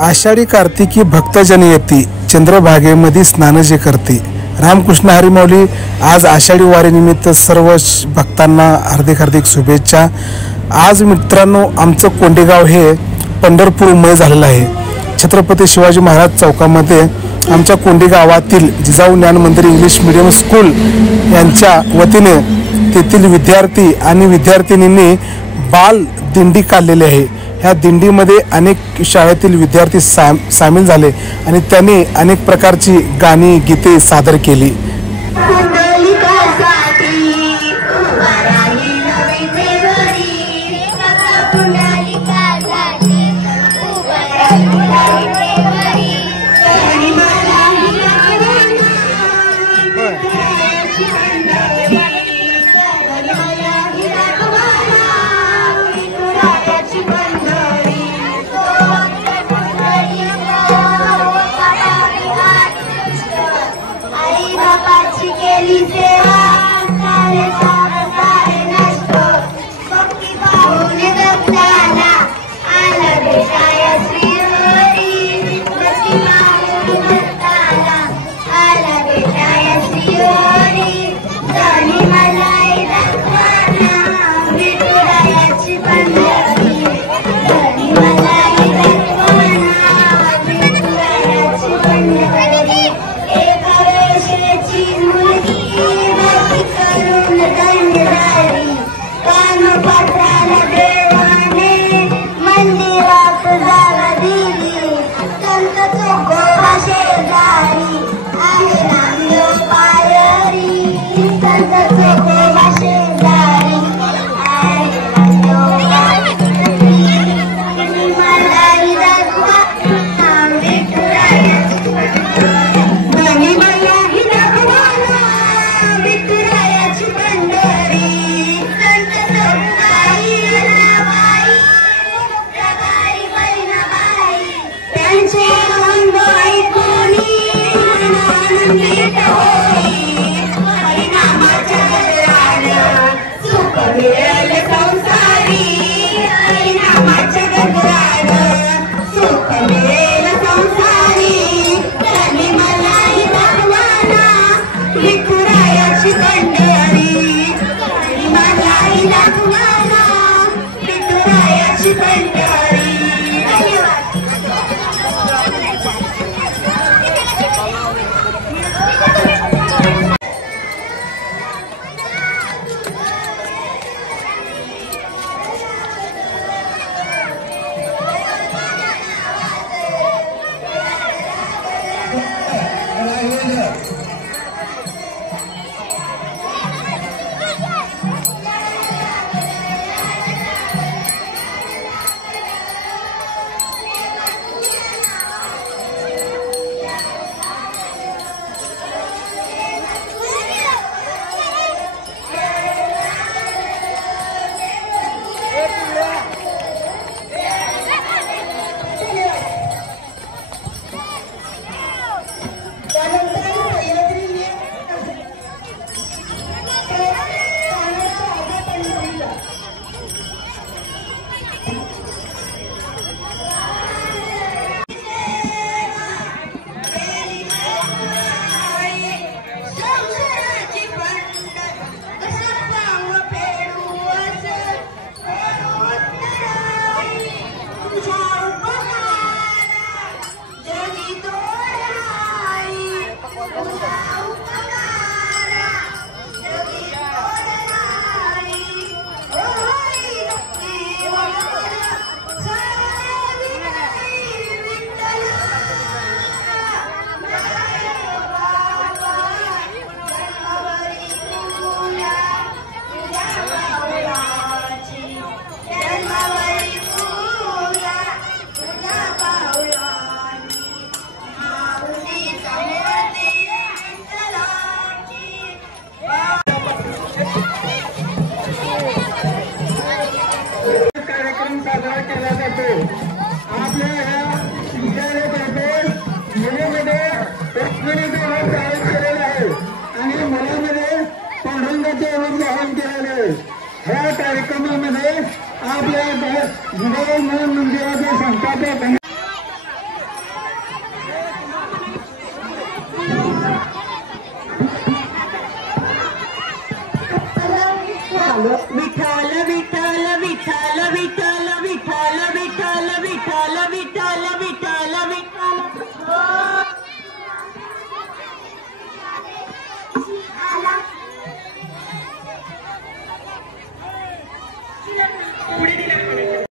आषाढी कार्तिकी भक्तजन येती चंद्रभागेमध्ये स्नान जे करते। रामकृष्ण हरी माऊली। आज आषाढी वारीनिमित्त सर्व भक्तांना हार्दिक शुभेच्छा। आज मित्रांनो आमचं कोंडेगाव हे पंढरपूरमय झालेलं आहे। छत्रपती शिवाजी महाराज चौकामध्ये आमच्या कोंडे गावातील जिजाऊ ज्ञान मंदिर इंग्लिश मीडियम स्कूल यांच्या वतीने तेथील विद्यार्थी आणि विद्यार्थिनींनी बाल दिंडी काढलेली आहे। ह्या दिंडीमध्ये अनेक शाळेतील विद्यार्थी सामील झाले आणि त्यांनी अनेक प्रकारची गाणी गीते सादर केली। ह्या कार्यक्रमामध्ये आपल्या जिजाऊ मंदिराचे संस्थापक